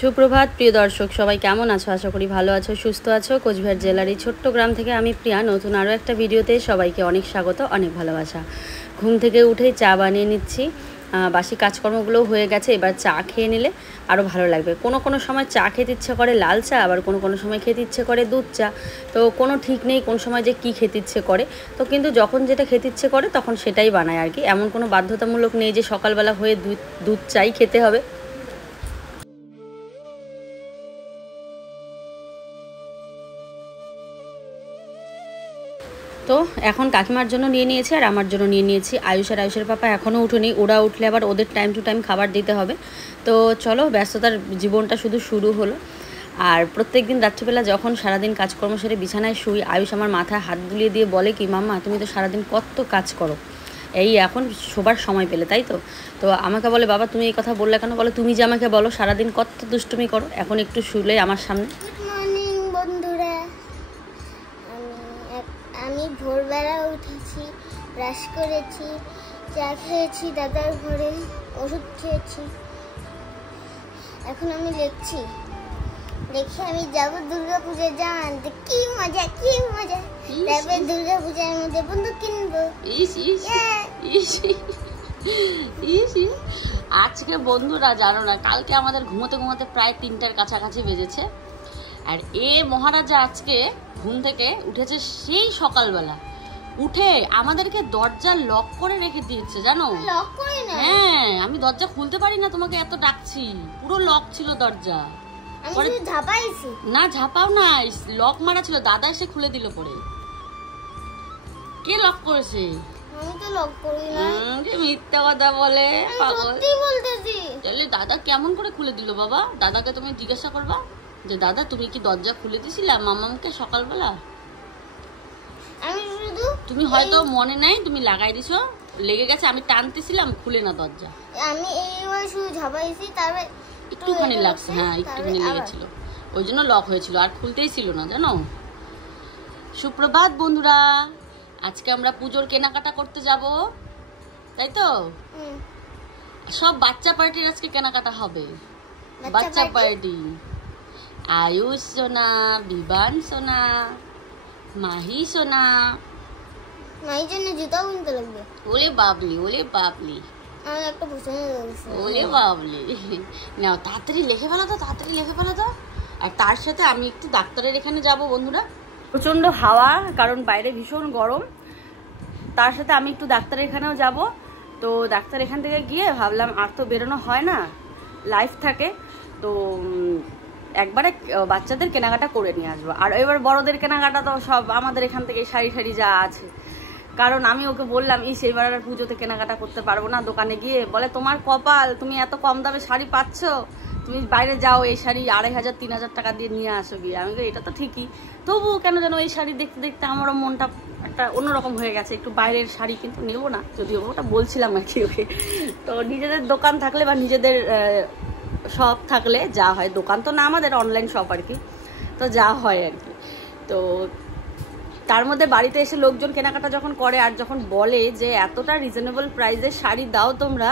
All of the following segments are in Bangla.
সুপ্রভাত প্রিয় দর্শক, সবাই কেমন আছো? আশা করি ভালো আছো, সুস্থ আছো। কোচবিহার জেলার এই ছোট্ট গ্রাম থেকে আমি প্রিয়া নতুন আরও একটা ভিডিওতে সবাইকে অনেক স্বাগত, অনেক ভালোবাসা। ঘুম থেকে উঠেই চা বানিয়ে নিচ্ছি। বাসি কাজকর্মগুলো হয়ে গেছে, এবার চা খেয়ে নিলে আরও ভালো লাগবে। কোনো সময় চা খেতে ইচ্ছে করে লাল চা, আবার কোনো সময় খেতে ইচ্ছে করে দুধ চা। তো কোনো ঠিক নেই কোন সময় যে কী খেতে ইচ্ছে করে। তো কিন্তু যখন যেটা খেতে ইচ্ছে করে তখন সেটাই বানায় আর কি। এমন কোনো বাধ্যতামূলক নেই যে সকালবেলা হয়ে দুধ চাই খেতে হবে। তো এখন কাকিমার জন্য নিয়ে নিয়েছি আর আমার জন্য নিয়ে নিয়েছি। আয়ুষের পাপা এখনও উঠেনি, ওরা উঠলে আবার ওদের টাইম টু টাইম খাবার দিতে হবে। তো চলো, ব্যস্ততার জীবনটা শুধু শুরু হলো। আর প্রত্যেক দিন রাত্রিবেলা যখন সারাদিন কাজকর্ম সেরে বিছানায় শুই, আয়ুষ আমার মাথায় হাত বুলিয়ে দিয়ে বলে কি, মাম্মা তুমি তো সারাদিন কত কাজ করো, এই এখন শোবার সময় পেলে, তাই তো? তো আমাকে বলে, বাবা তুমি এই কথা বললে কেন? বলো তুমি যে আমাকে বলো সারাদিন কত দুষ্টুমি করো, এখন একটু শুলে আমার সামনে। আমি ভোরবেলা উঠেছি, ব্রাশ করেছি, চা খেয়েছি, দাদার ঘরে ওষুধ খেয়েছি। এখন আমি লিখছি, দেখি আমি যাবো দুর্গা পূজার জামা আনতে। কি মজা কি মজা! তারপরে দুর্গা পূজার মধ্যে বন্দুক কিনবো। আজকে বন্ধুরা জানো না, কালকে আমাদের ঘুমোতে ঘুমোতে প্রায় 3টার কাছাকাছি বেজেছে। আর মহারাজা আজকে ঘুম থেকে উঠেছে সেই সকালবেলা, উঠে আমাদেরকে দরজা লক করে রেখে দিয়েছে, জানো? লক করে না? হ্যাঁ, আমি দরজা খুলতে পারি না, তোমাকে এত ডাকছি, পুরো লক ছিল দরজা। আমি শুধু ঝাপাইছি। না ঝাপাও না, লক মারা ছিল, দাদা এসে খুলে দিল পরে। কে লক করেছে? আমি তো লক করি না। মিথ্যা কথা বলে, পাগল। সত্যি বলতেছি। তাহলে দাদা কেমন করে খুলে দিল বাবা? দাদাকে তুমি জিজ্ঞাসা করবা যে দাদা তুমি কি দরজা খুলে দিছিলা মামামকে সকালবেলা? আমি শুধু, তুমি হয়তো মনে নাই, তুমি লাগাই দিছো, লেগে গেছে, আমি টানতেছিলাম, খুলে না দরজা। আমি এইবার শুধু ঝাপাইছি, তারপরে একটুখানি লাগছে, হ্যাঁ একটুখানি লেগেছিল, ওই জন্য লক হয়েছিল, আর খুলতেই ছিল না, জানো? সুপ্রভাত বন্ধুরা, আজকে আমরা পুজোর কেনাকাটা করতে যাব, তাই তো? সব বাচ্চা পার্টির আজকে কেনাকাটা হবে। বাচ্চা পার্টি, আয়ুষ সোনা, বিবান সোনা, মাহি সোনা। মাহির জন্য জুতাও কিনতে লাগবে। ওলে বাবলি, ওলে বাবলি, আমার একটা পছন্দ হয়েছে। ওলে বাবলি, নাও তাড়াতাড়ি লিখে ফেলো তো, তাড়াতাড়ি লিখে ফেলো তো। আর তার সাথে আমি একটু ডাক্তারের এখানে যাব বন্ধুরা, প্রচন্ড হাওয়া, কারণ বাইরে ভীষণ গরম। তার সাথে আমি একটু ডাক্তারের এখানেও যাব। তো ডাক্তার এখান থেকে গিয়ে ভাবলাম আর তো বেরোনো হয় না, লাইফ থাকে, তো একবারে বাচ্চাদের কেনাকাটা করে নিয়ে আসবো। আর এবার বড়দের কেনাকাটা তো সব আমাদের এখান থেকে শাড়ি যা আছে। কারণ আমি ওকে বললাম, এবার আর পুজোতে কেনাকাটা করতে পারবো না। দোকানে গিয়ে বলে, তোমার কপাল, তুমি এত কম দামে শাড়ি পাচ্ছ, তুমি বাইরে যাও এই শাড়ি 2500-3000 টাকা দিয়ে নিয়ে আসো গিয়ে। আমি এটা তো ঠিকই, তবুও কেন যেন এই শাড়ি দেখতে দেখতে আমারও মনটা একটা অন্যরকম হয়ে গেছে, একটু বাইরের শাড়ি কিন্তু নেবো না, যদিও ওটা বলছিলাম আর কি ওকে। তো নিজেদের দোকান থাকলে বা নিজেদের শপ থাকলে যা হয়, দোকান তো না আমাদের, অনলাইন শপ আর কি, তো যা হয় আর কি। তো তার মধ্যে বাড়িতে এসে লোকজন কেনাকাটা যখন করে আর যখন বলে যে এতটা রিজনেবল প্রাইসে শাড়ি দাও তোমরা,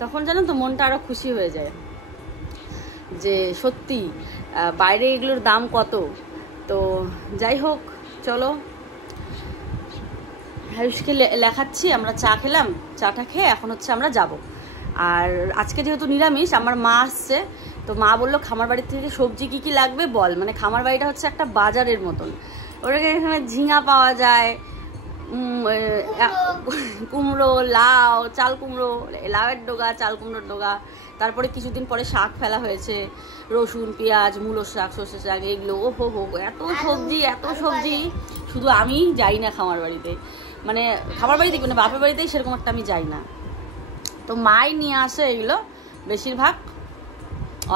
তখন জানো তো মনটা আরও খুশি হয়ে যায় যে সত্যি বাইরে এগুলোর দাম কত। তো যাই হোক, চলো আয়ুষকে লেখাচ্ছি, আমরা চা খেলাম, চাটা খেয়ে এখন হচ্ছে আমরা যাব। আর আজকে যেহেতু নিরামিষ, আমার মা আসছে, তো মা বললো খামার বাড়ির থেকে সবজি কি কি লাগবে বল। মানে খামার বাড়িটা হচ্ছে একটা বাজারের মতন, ওটাকে এখানে ঝিঙা পাওয়া যায়, কুমড়ো, লাউ, চাল কুমড়ো, লাউয়ের ডগা, চাল কুমড়োর ডগা, তারপরে কিছুদিন পরে শাক ফেলা হয়েছে, রসুন, পেঁয়াজ, মূলো শাক, সর্ষে শাক, এগুলো। ও হো, এত সবজি। শুধু আমি যাই না খামার বাড়িতে, মানে খামার বাড়িতে মানে বাপের বাড়িতেই সেরকম একটা আমি যাই না, তো মাই নিয়ে আসে এগুলো বেশিরভাগ।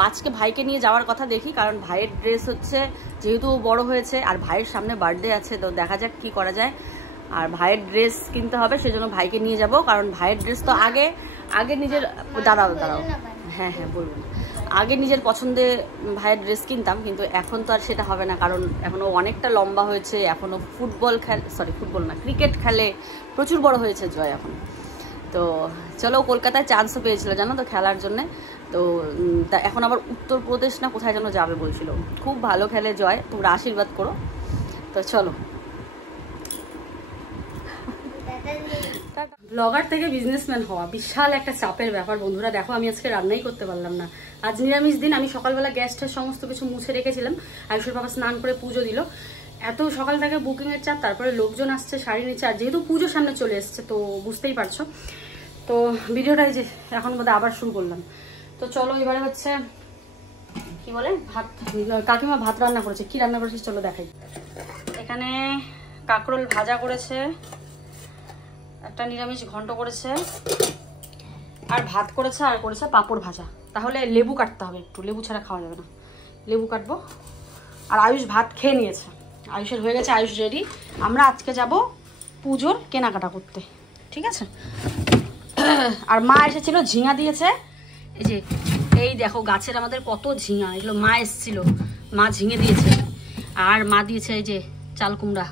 আজকে ভাইকে নিয়ে যাওয়ার কথা দেখি, কারণ ভাইয়ের ড্রেস হচ্ছে, যেহেতু বড় হয়েছে আর ভাইয়ের সামনে বার্থডে আছে, তো দেখা যাক কি করা যায়। আর ভাইয়ের ড্রেস কিনতে হবে, সেজন্য ভাইকে নিয়ে যাব। কারণ ভাইয়ের ড্রেস তো আগে নিজের, দাঁড়াও হ্যাঁ বলবেন, আগে নিজের পছন্দে ভাইয়ের ড্রেস কিনতাম, কিন্তু এখন তো আর সেটা হবে না, কারণ এখনও অনেকটা লম্বা হয়েছে, এখনও ক্রিকেট খেলে, প্রচুর বড় হয়েছে জয় এখন। তো চলো, কলকাতায় চান্সও পেয়েছিল জানো তো খেলার জন্যে, তো এখন আবার উত্তরপ্রদেশ না কোথায় যেন যাবে বলছিল। খুব ভালো খেলে জয়, তোমরা আশীর্বাদ করো। তো চলো, ব্লগার থেকে বিজনেসম্যান হওয়া বিশাল একটা চাপের ব্যাপার বন্ধুরা। দেখো আমি আজকে রান্নাই করতে পারলাম না, আজ নিরামিষ দিন। আমি সকালবেলা গ্যাসটা সমস্ত কিছু মুছে রেখেছিলাম, আয়ুষের বাবা স্নান করে পুজো দিল। এত সকাল থেকে বুকিংয়ের চাপ, তারপরে লোকজন আসছে শাড়ি নিচ্ছে, আর যেহেতু পুজো সামনে চলে এসছে তো বুঝতেই পারছো। তো ভিডিওটাই যে এখন বোধহয় আবার শুরু করলাম। তো চলো এবারে হচ্ছে কি বলে ভাত, কাকিমা ভাত রান্না করেছে। কি রান্না করেছে চলো দেখাই। এখানে কাঁকরোল ভাজা করেছে, একটা নিরামিষ ঘন্ট করেছে, আর ভাত করেছে, আর করেছে পাঁপড় ভাজা। তাহলে লেবু কাটতে হবে একটু, লেবু ছাড়া খাওয়া যাবে না, লেবু কাটবো। আর আয়ুষ ভাত খেয়ে নিয়েছে, আয়ুষের হয়ে গেছে, আয়ুষ রেডি। আমরা আজকে যাব পুজোর কেনাকাটা করতে, ঠিক আছে। আর মা এসেছিল, ঝিঙা দিয়েছে। এই যে এই দেখো গাছের আমাদের কত ঝিঙা, এগুলো মা এসেছিল, মা ঝিঙে দিয়েছে। আর মা দিয়েছে এই যে চাল কুমড়া।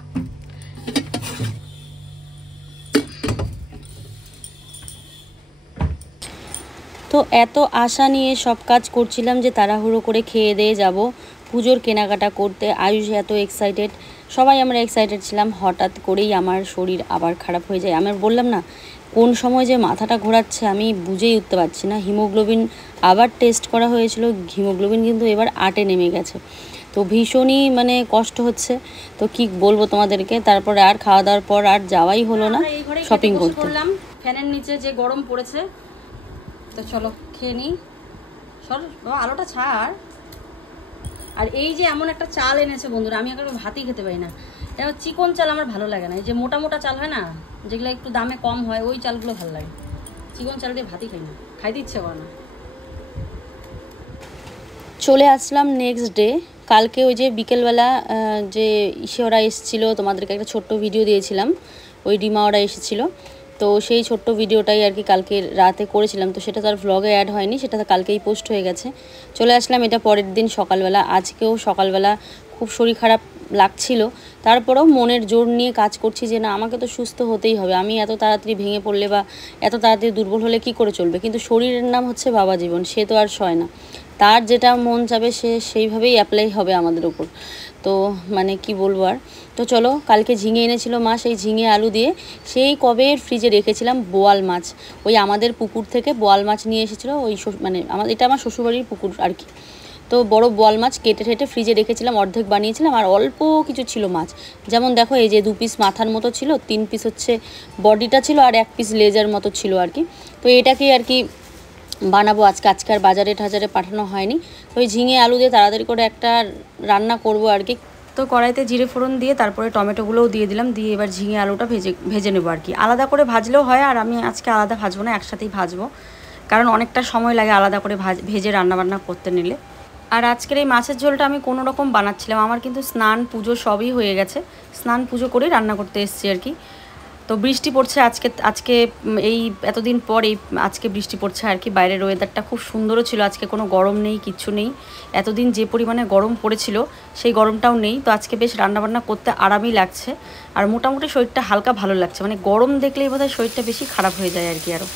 তো এত আশা নিয়ে সব কাজ করছিলাম যে তাড়াহুড়ো করে খেয়ে দিয়ে যাব পুজোর কেনাকাটা করতে। আয়ুষ এত এক্সাইটেড, সবাই আমরা এক্সাইটেড ছিলাম। হঠাৎ করেই আমার শরীর আবার খারাপ হয়ে যায়। আমি বললাম না কোন সময় যে মাথাটা ঘোরাচ্ছে আমি বুঝেই উঠতে পারছি না। হিমোগ্লোবিন আবার টেস্ট করা হয়েছিল, হিমোগ্লোবিন কিন্তু এবার 8-এ নেমে গেছে। তো ভীষণই মানে কষ্ট হচ্ছে। তো কি বলবো তোমাদেরকে। তারপরে আর খাওয়া দাওয়ার পর আর যাওয়াই হলো না শপিং করতে। ফ্যানের নিচে যে গরম পড়েছে, তো চলো খেয়ে নিই। সর বাবা আলোটা ছাড়। আর এই যে এমন একটা চাল এনেছে বন্ধুরা, আমি এখন ভাতই খেতে পারি না। এটা চিকন চাল আমার ভালো লাগে না, এই যে মোটা মোটা চাল হয় না, যেগুলো একটু দামে কম হয়, ওই চালগুলো ভালো লাগে। চিকন চাল দিয়ে ভাতই খাই না, খাইতে ইচ্ছে করে না। চলে আসলাম নেক্সট ডে। কালকে ওই যে বিকেলবেলা যে ওরা এসেছিলো, তোমাদেরকে একটা ছোট্ট ভিডিও দিয়েছিলাম, ওই ডিমা ওরা এসেছিলো। তো সেই ছোট্ট ভিডিওটাই আর কি কালকে রাতে করেছিলাম। তো সেটা তো আর ভ্লগে অ্যাড হয়নি, সেটা কালকেই পোস্ট হয়ে গেছে। চলে আসলাম এটা পরের দিন সকালবেলা। আজকেও সকালবেলা খুব শরীর খারাপ লাগছিল, তারপরেও মনের জোর নিয়ে কাজ করছি যে না আমাকে তো সুস্থ হতেই হবে। আমি এত তাড়াতাড়ি ভেঙে পড়লে বা এত তাড়াতাড়ি দুর্বল হলে কি করে চলবে। কিন্তু শরীরের নাম হচ্ছে বাবা জীবন, সে তো আর সয় না, তার যেটা মন চাবে সে সেইভাবেই অ্যাপ্লাই হবে আমাদের উপর। তো মানে কি বলবো আর। তো চলো কালকে ঝিঙে এনেছিল মা, সেই ঝিঙে আলু দিয়ে সেই কবে ফ্রিজে রেখেছিলাম বোয়াল মাছ। ওই আমাদের পুকুর থেকে বোয়াল মাছ নিয়ে এসেছিলো, ওই মানে এটা আমার শ্বশুরবাড়ির পুকুর আর কি। তো বড় বোয়াল মাছ কেটে ঠেটে ফ্রিজে রেখেছিলাম, অর্ধেক বানিয়েছিলাম। আর অল্প কিছু ছিল মাছ, যেমন দেখো এই যে 2 পিস মাথার মতো ছিল, 3 পিস হচ্ছে বডিটা ছিল, আর 1 পিস লেজার মতো ছিল আর কি। তো এটাকে আর কি বানাবো আজকে আর বাজারে টাজারে পাঠানো হয়নি। তো ওই ঝিঙে আলু দিয়ে তাড়াতাড়ি করে একটা রান্না করব আর কি। তো কড়াইতে জিরে ফোড়ন দিয়ে তারপরে টমেটোগুলোও দিয়ে দিলাম, দিয়ে এবার ঝিঙে আলুটা ভেজে নেবো আর কি। আলাদা করে ভাজলেও হয়, আর আমি আজকে আলাদা ভাজবো না, একসাথেই ভাজবো, কারণ অনেকটা সময় লাগে আলাদা করে ভেজে রান্নাবান্না করতে নিলে। আর আজকের এই মাছের ঝোলটা আমি কোনো রকম বানাচ্ছিলাম, আমার কিন্তু স্নান পুজো সবই হয়ে গেছে, স্নান পুজো করেই রান্না করতে এসেছি আর কি। তো বৃষ্টি পড়ছে আজকে এই এতদিন পর আজকে বৃষ্টি পড়ছে আর কি। বাইরের ওয়েদারটা খুব সুন্দরও ছিল, আজকে কোনো গরম নেই, কিচ্ছু নেই। এতদিন যে পরিমাণে গরম পড়েছিল সেই গরমটাও নেই। তো আজকে বেশ রান্নাবান্না করতে আরামই লাগছে, আর মোটামুটি শরীরটা হালকা ভালো লাগছে। মানে গরম দেখলেই বোধহয় শরীরটা বেশি খারাপ হয়ে যায় আর কি আরও।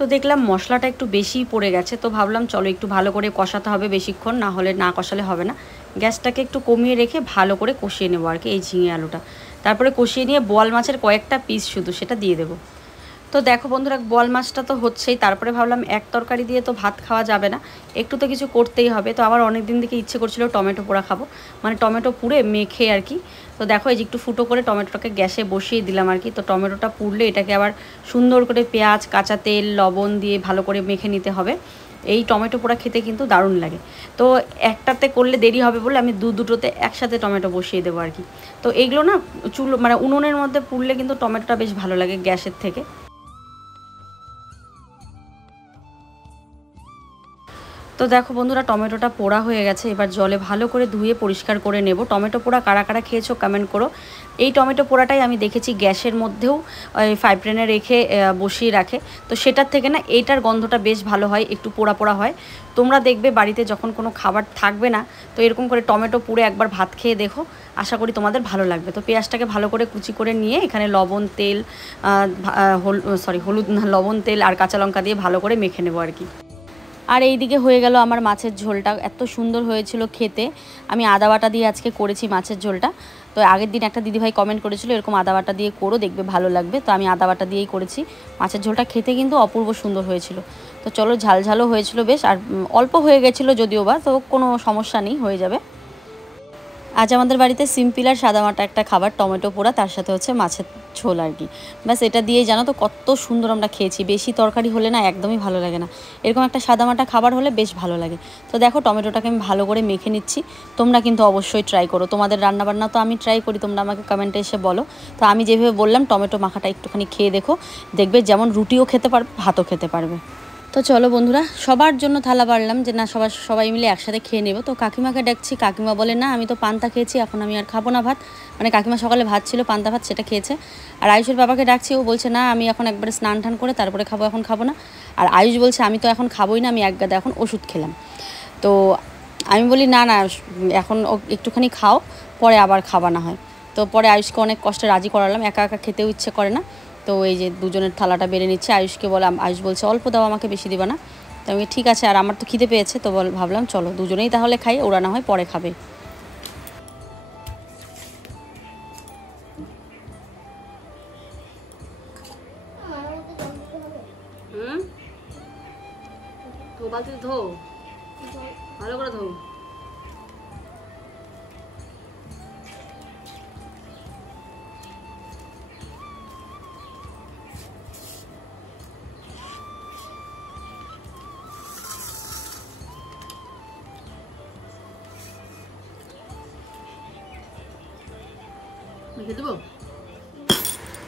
তো দেখলাম মশলাটা একটু বেশিই পড়ে গেছে, তো ভাবলাম চলো একটু ভালো করে কষাতে হবে বেশিক্ষণ, না হলে না কষালে হবে না। গ্যাসটাকে একটু কমিয়ে রেখে ভালো করে কষিয়ে নেবো আর কি এই ঝিঙে আলুটা। তারপরে কষিয়ে নিয়ে বোয়াল মাছের কয়েকটা পিস শুধু সেটা দিয়ে দেবো। তো দেখো বন্ধুরা বোয়াল মাছটা তো হচ্ছেই, তারপরে ভাবলাম এক তরকারি দিয়ে তো ভাত খাওয়া যাবে না, একটু তো কিছু করতেই হবে। তো আবার অনেক দিন থেকে ইচ্ছে করছিল টমেটো পোড়া খাবো, মানে টমেটো পুড়ে মেখে আর কি। তো দেখো এই যে একটু ফুটো করে টমেটোটাকে গ্যাসে বসিয়ে দিলাম আর কি। তো টমেটোটা পুড়লে এটাকে আবার সুন্দর করে পেঁয়াজ কাঁচা তেল লবণ দিয়ে ভালো করে মেখে নিতে হবে। এই টমেটো পোড়া খেতে কিন্তু দারুণ লাগে। তো একটাতে করলে দেরি হবে বলে আমি দুটোতে একসাথে টমেটো বসিয়ে দেবো আর কি। তো এইগুলো না মানে উনুনের মধ্যে পুড়লে কিন্তু টমেটোটা বেশ ভালো লাগে গ্যাসের থেকে। তো দেখো বন্ধুরা, টমেটোটা পোড়া হয়ে গেছে। এবার জলে ভালো করে ধুয়ে পরিষ্কার করে নেব। টমেটো পোড়া কারা কারা খেয়েছো কমেন্ট করো। এই টমেটো পোড়াটাই আমি দেখেছি গ্যাসের মধ্যেও ফ্রাই প্যানে রেখে বসিয়ে রাখে, তো সেটার থেকে না এইটার গন্ধটা বেশ ভালো হয়, একটু পোড়া পোড়া হয়। তোমরা দেখবে বাড়িতে যখন কোনো খাবার থাকবে না, তো এরকম করে টমেটো পুড়ে একবার ভাত খেয়ে দেখো, আশা করি তোমাদের ভালো লাগবে। তো পেঁয়াজটাকে ভালো করে কুচি করে নিয়ে এখানে লবণ তেল হলুদ না, লবণ তেল আর কাঁচা লঙ্কা দিয়ে ভালো করে মেখে নেবো আর কি। আর এই দিকে হয়ে গেল আমার মাছের ঝোলটা, এত সুন্দর হয়েছিল খেতে। আমি আদা বাটা দিয়ে আজকে করেছি মাছের ঝোলটা। তো আগের দিন একটা দিদিভাই কমেন্ট করেছিল এরকম আদা বাটা দিয়ে করো, দেখবে ভালো লাগবে। তো আমি আদা বাটা দিয়েই করেছি। মাছের ঝোলটা খেতে কিন্তু অপূর্ব সুন্দর হয়েছিল। তো চলো, ঝালঝালও হয়েছিল বেশ, আর অল্প হয়ে গেছিলো যদিও বা, তো কোনো সমস্যা নেই, হয়ে যাবে। আজ আমাদের বাড়িতে সিম্পল আর সাদামাটা একটা খাবার, টমেটো পোড়া, তার সাথে হচ্ছে মাছের ঝোল আর কি। ব্যাস এটা দিয়েই জানো তো কত সুন্দর আমরা খেয়েছি। বেশি তরকারি হলে না একদমই ভালো লাগে না, এরকম একটা সাদামাটা খাবার হলে বেশ ভালো লাগে। তো দেখো টমেটোটাকে আমি ভালো করে মেখে নিচ্ছি। তোমরা কিন্তু অবশ্যই ট্রাই করো, তোমাদের রান্নাবান্না তো আমি ট্রাই করি, তোমরা আমাকে কমেন্টে এসে বলো। তো আমি যেভাবে বললাম টমেটো মাখাটা একটুখানি খেয়ে দেখো, দেখবে যেমন রুটিও খেতে পারবে, ভাতও খেতে পারবে। তো চলো বন্ধুরা, সবার জন্য থালা বাড়লাম যে না সবাই মিলে একসাথে খেয়ে নেব। তো কাকিমাকে ডাকছি, কাকিমা বলে না আমি তো পান্তা খেয়েছি, এখন আমি আর খাবো না ভাত। মানে কাকিমা সকালে ভাত ছিল, পান্তা ভাত, সেটা খেয়েছে। আর আয়ুষের বাবাকে ডাকছি, ও বলছে না আমি এখন একবারে স্নান টান করে তারপরে খাবো, এখন খাবো না। আর আয়ুষ বলছে আমি তো এখন খাবোই না, আমি এক গাদা এখন ওষুধ খেলাম। তো আমি বলি না না, এখন একটুখানি খাও, পরে আবার খাবা না হয়। তো পরে আয়ুষকে অনেক কষ্টে রাজি করালাম, একা একা খেতেও ইচ্ছে করে না। তো এই যে দুজনের থালাটা বেড়ে নিচ্ছে। আয়ুষকে বললাম, আয়ুষ বলছে অল্প দাও আমাকে, বেশি দিবা না। তো আমি ঠিক আছে, আর আমার তো খিদে পেয়েছে, তো ভাবলাম চলো দুজনেই তাহলে খাই, ওরা না হয় পরে খাবে। তো বালতি ধো, ভালো করে ধো।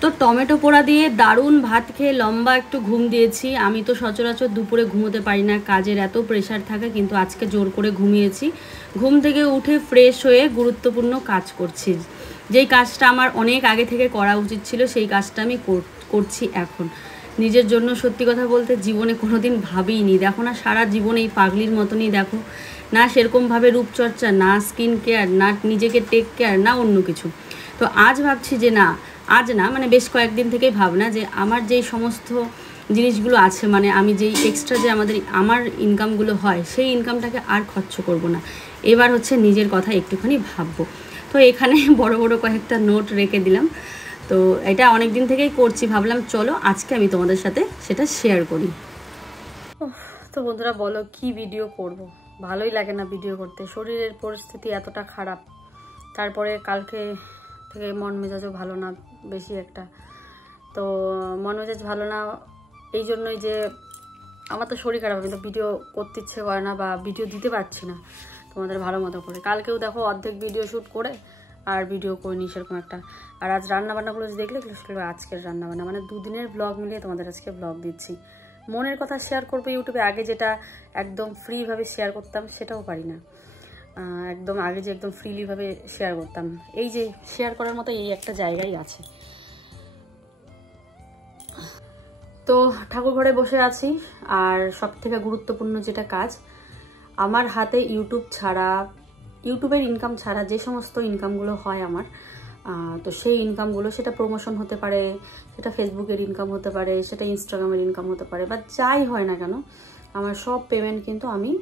তো টমেটো পোড়া দিয়ে দারুণ ভাত খেয়ে লম্বা একটু ঘুম দিয়েছি। আমি তো সচরাচর দুপুরে ঘুমোতে পারি না, কাজের এত প্রেশার থাকে, কিন্তু আজকে জোর করে ঘুমিয়েছি। ঘুম থেকে উঠে ফ্রেশ হয়ে গুরুত্বপূর্ণ কাজ করছি, যেই কাজটা আমার অনেক আগে থেকে করা উচিত ছিল, সেই কাজটা আমি করছি এখন নিজের জন্য। সত্যি কথা বলতে জীবনে কোনো দিন ভাবিনি, দেখো না সারা জীবন এই পাগলির মতনই, দেখো না সেরকমভাবে রূপচর্চা, না স্কিন কেয়ার, না নিজেকে টেক কেয়ার, না অন্য কিছু। তো আজ ভাবছি যে না, আজ না মানে বেশ কয়েকদিন থেকেই ভাবনা যে আমার যেই সমস্ত জিনিসগুলো আছে, মানে আমি যেই এক্সট্রা যে আমার ইনকামগুলো হয়, সেই ইনকামটাকে আর খরচ করব না। এবার হচ্ছে নিজের কথা একটুখানি ভাববো। তো এখানে বড় বড় কয়েকটা নোট রেখে দিলাম। তো এটা অনেক দিন থেকেই করছি, ভাবলাম চলো আজকে আমি তোমাদের সাথে সেটা শেয়ার করি। তো বন্ধুরা বলো কি ভিডিও করব, ভালোই লাগে না ভিডিও করতে, শরীরের পরিস্থিতি এতটা খারাপ। তারপরে কালকে থেকে মন মেজাজও ভালো না বেশি একটা। তো মন মেজাজ ভালো না এই জন্যই যে আমার তো শরীর খারাপ, আমি তো ভিডিও করতে ইচ্ছে করে না বা ভিডিও দিতে পারছি না তোমাদের ভালো মতো করে। কালকেও দেখো অর্ধেক ভিডিও শ্যুট করে আর ভিডিও করিনি সেরকম একটা। আর আজ রান্নাবান্নাগুলো দেখলে সেগুলো আজকের রান্নাবান্না, মানে দুদিনের ব্লগ মিলিয়ে তোমাদের আজকে ব্লগ দিচ্ছি। মনের কথা শেয়ার করবো ইউটিউবে, আগে যেটা একদম ফ্রিভাবে শেয়ার করতাম সেটাও পারি না। একদম আগে যে একদম ফ্রিলিভাবে শেয়ার করতাম, এই যে শেয়ার করার মতো এই একটা জায়গায় আছে। তো ঠাকুর ঘরে বসে আছি, আর সব থেকে গুরুত্বপূর্ণ যেটা কাজ, আমার হাতে ইউটিউব ছাড়া, ইউটিউবের ইনকাম ছাড়া যে সমস্ত ইনকামগুলো হয় আমার, তো সেই ইনকামগুলো, সেটা প্রমোশন হতে পারে, সেটা ফেসবুকের ইনকাম হতে পারে, সেটা ইনস্টাগ্রামের ইনকাম হতে পারে, বা যাই হয় না কেন, আমার সব পেমেন্ট কিন্তু আমি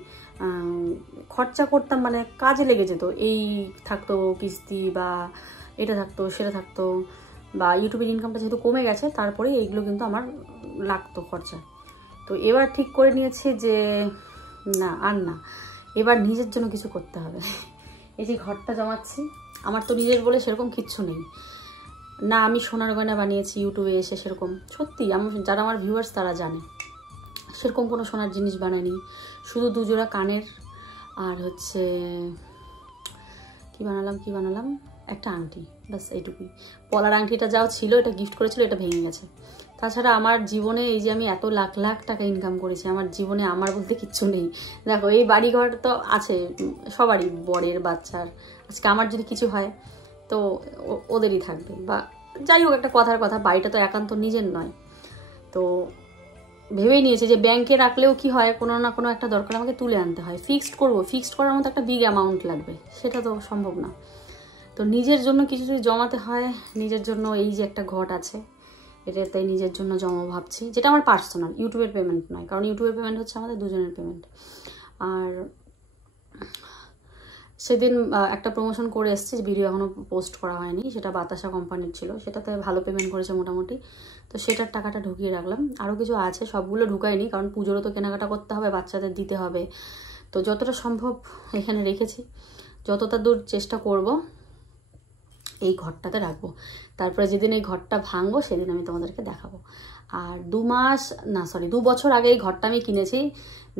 খরচা করতাম, মানে কাজে লেগে যেত। এই থাকতো কিস্তি, বা এটা থাকতো সেটা থাকতো, বা ইউটিউবের ইনকামটা যেহেতু কমে গেছে তারপরে এইগুলো কিন্তু আমার লাগতো খরচা। তো এবার ঠিক করে নিয়েছি যে না, আর না, এবার নিজের জন্য কিছু করতে হবে। এই যে ঘরটা জমাচ্ছি, আমার তো নিজের বলে সেরকম কিচ্ছু নেই না, আমি সোনার গয়না বানিয়েছি ইউটিউবে এসে, সেরকম সত্যি যারা আমার ভিউয়ার্স তারা জানে, সেরকম কোনো সোনার জিনিস বানায়নি। শুধু দুজোড়া কানের আর হচ্ছে কি বানালাম একটা আংটি, ব্যাস এইটুকুই। পলার আংটিটা যাও ছিল, এটা গিফট করেছিল, এটা ভেঙে গেছে। তাছাড়া আমার জীবনে এই যে আমি এত লাখ লাখ টাকা ইনকাম করেছি, আমার জীবনে আমার বলতে কিচ্ছু নেই। দেখো এই বাড়িঘর তো আছে সবারই, বরের বাচ্চার, আজকে আমার যদি কিছু হয় তো ওদেরই থাকবে, বা যাই হোক একটা কথার কথা, বাড়িটা তো একান্ত নিজের নয়। তো ভেবেই নিয়েছে যে ব্যাংকে রাখলেও কি হয়, কোনো না কোনো একটা দরকার আমাকে তুলে আনতে হয়, ফিক্সড করবো, ফিক্সড করার মতো একটা বিগ অ্যামাউন্ট লাগবে, সেটা তো সম্ভব না। তো নিজের জন্য কিছু যদি জমাতে হয়, নিজের জন্য এই যে একটা ঘট আছে এটাতে নিজের জন্য জমা ভাবছি, যেটা আমার পার্সোনাল, ইউটিউবের পেমেন্ট নয়, কারণ ইউটিউবের পেমেন্ট হচ্ছে আমাদের দুজনের পেমেন্ট। আর সেদিন একটা প্রমোশন করে এসেছি, ভিডিও এখনও পোস্ট করা হয়নি, সেটা বাতাসা কোম্পানির ছিল, সেটাতে ভালো পেমেন্ট করেছে মোটামুটি, তো সেটার টাকাটা ঢুকিয়ে রাখলাম। আরও কিছু আছে, সবগুলো ঢুকাইনি, কারণ পুজোরও তো কেনাকাটা করতে হবে, বাচ্চাদের দিতে হবে, তো যতটা সম্ভব এখানে রেখেছি, যতটা দূর চেষ্টা করব এই ঘরটাতে রাখবো। তারপরে যেদিন এই ঘরটা ভাঙবো সেদিন আমি তোমাদেরকে দেখাবো। আর 2 বছর আগে এই ঘরটা আমি কিনেছি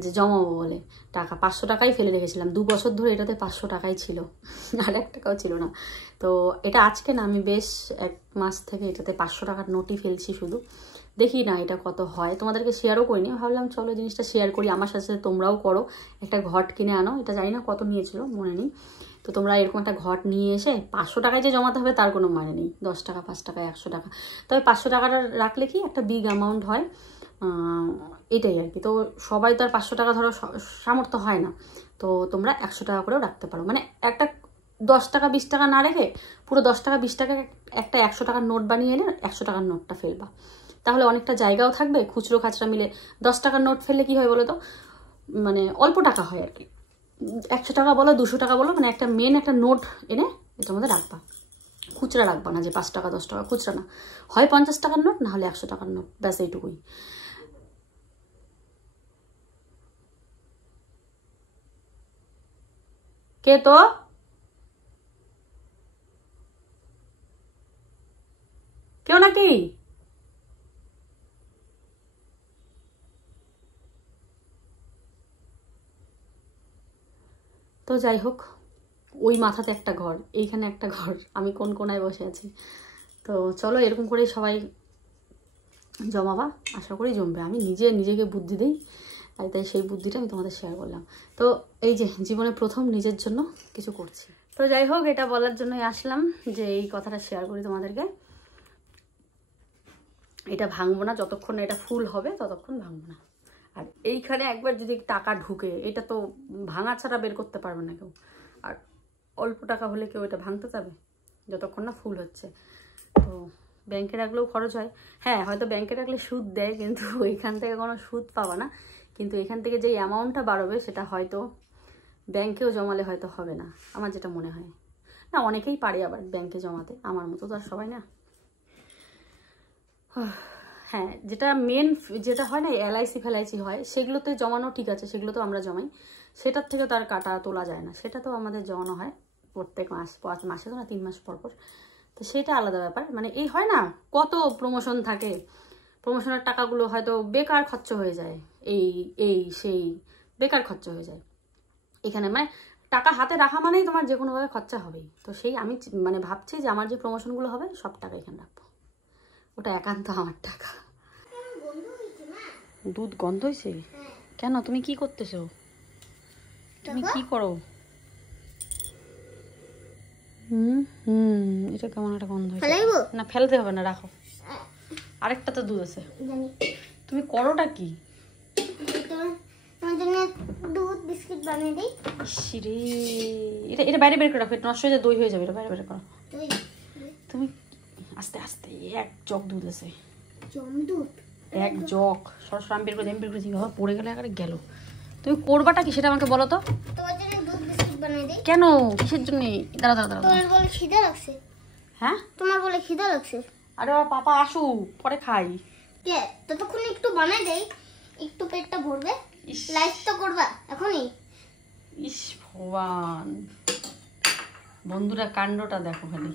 যে জমাবো বলে, টাকা 500 টাকাই ফেলে রেখেছিলাম, 2 বছর ধরে এটাতে 500 টাকাই ছিল, আর 1 টাকাও ছিল না। তো এটা আজকে না, আমি বেশ 1 মাস থেকে এটাতে 500 টাকার নোটই ফেলছি শুধু, দেখি না এটা কত হয়, তোমাদেরকে শেয়ারও করিনি, ভাবলাম চলো জিনিসটা শেয়ার করি, আমার সাথে সাথে তোমরাও করো, একটা ঘট কিনে আনো, এটা জানি না কত নিয়েছিল মনে নেই, তো তোমরা এরকম একটা ঘট নিয়ে এসে 500 টাকায় যে জমাতে হবে তার কোনো মানে নেই, 10 টাকা 5 টাকা 100 টাকা, তবে 500 টাকাটা রাখলে কি একটা বিগ অ্যামাউন্ট হয়, এটাই আর কি। তো সবাই তো আর 500 টাকা ধরো সামর্থ্য হয় না, তো তোমরা 100 টাকা করেও রাখতে পারো, মানে একটা 10 টাকা 20 টাকা না রেখে পুরো 10 টাকা 20 টাকা একটা 100 টাকার নোট বানিয়ে এনে 100 টাকার নোটটা ফেলবা, তাহলে অনেকটা জায়গাও থাকবে, খুচরো খাচরা মিলে 10 টাকার নোট ফেললে কি হয় বলো তো, মানে অল্প টাকা হয় আর কি, 100 টাকা বলো 200 টাকা বলো, মানে একটা মেন একটা নোট এনে এটার মধ্যে রাখবা, খুচরা রাখবা না যে 5 টাকা 10 টাকা, খুচরা না, হয় 50 টাকার নোট না হলে 100 টাকার নোট, ব্যাস এইটুকুই। কে তো কেউ নাকি? তো যাই হোক, ওই মাথাতে একটা ঘর, এইখানে একটা ঘর, আমি কোন কোনায় বসে আছি। তো চলো এরকম করে সবাই জমাবা, আশা করি জমবে, আমি নিজেকে বুদ্ধি দিই, আর তাই সেই বুদ্ধিটা আমি তোমাদের শেয়ার করলাম। তো এই যে জীবনে প্রথম নিজের জন্য কিছু করছি, তো যাই হোক এটা বলার জন্যই আসলাম যে এই কথাটা শেয়ার করি তোমাদেরকে। এটা ভাঙবো না, যতক্ষণ না এটা ফুল হবে ততক্ষণ ভাঙবো না। আর এইখানে একবার যদি টাকা ঢুকে, এটা তো ভাঙা ছাড়া বের করতে পারবে না কেউ, আর অল্প টাকা হলে কেউ এটা ভাঙতে যাবে যতক্ষণ না ফুল হচ্ছে। তো ব্যাংকে রাখলেও খরচ হয়, হ্যাঁ হয়তো ব্যাংকে রাখলে সুদ দেয়, কিন্তু এখান থেকে কোনো সুদ পাবা না, কিন্তু এখান থেকে যে অ্যামাউন্টটা বাড়বে সেটা হয়তো ব্যাংকেও জমালে হয়তো হবে না, আমার যেটা মনে হয়। না অনেকেই পারে আবার ব্যাংকে জমাতে, আমার মতো তো আর সবাই না। হ্যাঁ যেটা মেন যেটা হয় না, এলআইসি ফেলআইসি হয়, সেগুলোতে জমানো ঠিক আছে, সেগুলো তো আমরা জমাই, সেটার থেকে তো আর কাটা তোলা যায় না, সেটা তো আমাদের জমানো হয় প্রত্যেক মাসে তো না 3 মাস পর পর, তো সেটা আলাদা ব্যাপার। মানে এই হয় না কত প্রমোশন থাকে, প্রমোশনের টাকাগুলো হয়তো বেকার খরচ হয়ে যায়, সেই বেকার খরচ হয়ে যায় এখানে, মানে টাকা হাতে রাখা মানেই তোমার যে কোনোভাবে খরচা হবেই। তো সেই আমি মানে ভাবছি যে আমার যে প্রমোশনগুলো হবে সব টাকা এখানে রাখবো, ওটা একান্ত আমার টাকা। দুধ গন্ধ হয়েছে কেন? তুমি কি করতেছো? তুমি কি করো? এটা কেমন একটা গন্ধ হয়েছে, না ফেলতে হবে না, রাখো, আরেকটা তো দুধ আছে। তুমি করোটা কি? দুধ বিস্কিট বানিয়ে দিই। রে এটা বাইরে বের করে রাখো, এটা নষ্ট হয়ে যায়, দই হয়ে যাবে, এটা বাইরে বের করো। তুমি আস্তে আস্তে, 1 জগ দুধ আছে, দুধ 1 জগ, সরাসরি আমি বের করে দিই, পড়ে গেলে একবারে গেল। তুমি করবাটা কি সেটা আমাকে বলো তো। তোমার জন্য দুধ বিস্কিট বানিয়ে দিই। কেন? কিসের জন্য? দাঁড়া। তোমার বলে খিদে লাগছে। হ্যাঁ তোমার বলে খিদে লাগছে। আরে বাবা পাপা আসুক পরে খাই। কে ততক্ষণ একটু বানাই দেই, একটু পেটটা ভরবে, লাইক তো করবা এখনই। ইস ভগবান, বন্ধুরা কাণ্ডটা দেখো, খালি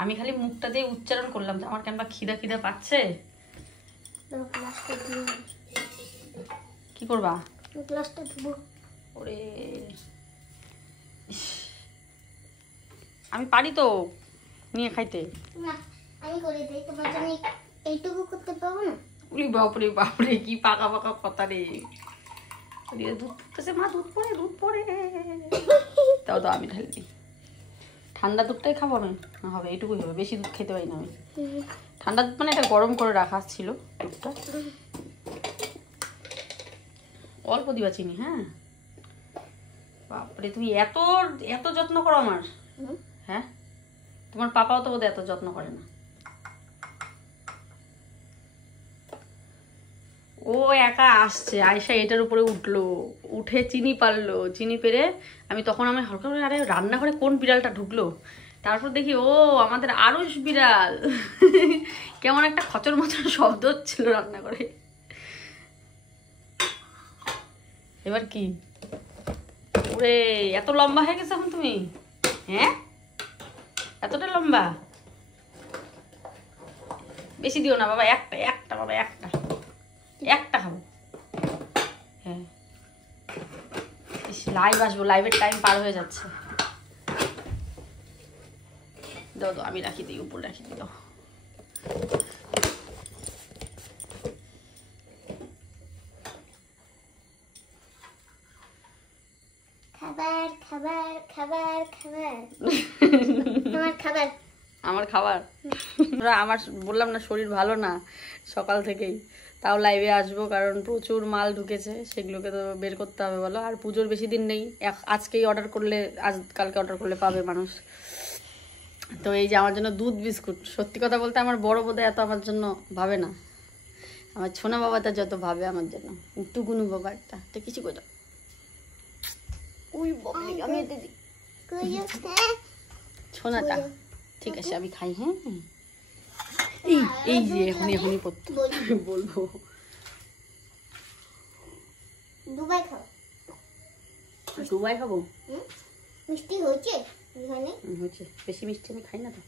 আমি খালি মুখটা দিয়ে উচ্চারণ করলাম যে আমার কেন খিদা পাচ্ছে। কি করবা? গ্লাসটা ধুবো। ওরে আমি পারি তো নিয়ে খাইতে। না আমি করে দেই তোমার জন্য, এইটুকু করতে পারবো না। উলি বাপরে বাপরে, কি পাকা পাকা কথা রে। দুধ পড়তেছে মা, দুধ পড়ে। তাও তো আমি ঢালি দিই। ঠান্ডা দুধটাই খাবো আমি। হবে এইটুকুই হবে, বেশি দুধ খেতে পারি না আমি। ঠান্ডা দুধ মানে এটা গরম করে রাখা ছিল দুধটা। অল্প দিবা চিনি। হ্যাঁ বাপরে, তুমি এত এত যত্ন করো আমার। হ্যাঁ, তোমার পাপাও তো বোধহয় এত যত্ন করে না। ও একা আসছে, আয়সা এটার উপরে উঠলো, উঠে চিনি পারলো। চিনি পেরে আমি হালকা করে, আরে রান্নাঘরে কোন বিড়ালটা ঢুকলো, তারপর দেখি ও আমাদের আরুষ বিড়াল। কেমন একটা খচর মচর শব্দ হচ্ছিল রান্নাঘরে। এবার কি ওরে, এত লম্বা হয়ে গেছে এখন তুমি? হ্যাঁ, এতটা লম্বা? বেশি দিও না বাবা, একটা বাবা, একটা খাবো। হ্যাঁ, লাইভ আসবো, লাইভের টাইম পার হয়ে যাচ্ছে। দাও আমি রাখি দিই, উপর রাখি দিই। দাও খাবার খাবার খাবার খাবার আমার খাবার। আমার বললাম না শরীর ভালো না সকাল থেকেই, তাও লাইভে আসবো কারণ প্রচুর মাল ঢুকেছে, সেগুলোকে তো বের করতে হবে বলো। আর পুজোর বেশি দিন নেই, আজকেই অর্ডার করলে, কালকে অর্ডার করলে পাবে মানুষ। তো এই যে আমার জন্য দুধ বিস্কুট, সত্যি কথা বলতে আমার বড় বোধহয় এত আমার জন্য ভাবে না, আমার ছোনা বাবাটা যত ভাবে আমার জন্য। টুকুনু বাবা একটা কিছু করে দাও। ওই বাবা, আমি দিদি ছোনাটা ঠিক আছে, আমি খাই। হ্যাঁ, এই যে এখনই পড়তো বলবো। দুবাই খাবো। মিষ্টি হয়েছে, বেশি মিষ্টি আমি খাই না তো।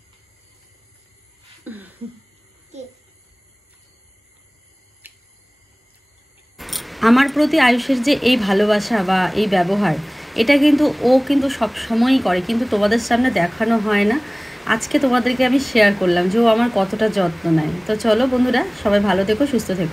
আমার প্রতি আয়ুষের যে এই ভালোবাসা বা এই ব্যবহার, এটা কিন্তু ও কিন্তু সব সময়ই করে, কিন্তু তোমাদের সামনে দেখানো হয় না। আজকে তোমাদেরকে আমি শেয়ার করলাম যে ও আমার কতটা যত্ন নেয়। তো চলো বন্ধুরা, সবাই ভালো থেকো, সুস্থ থেকো।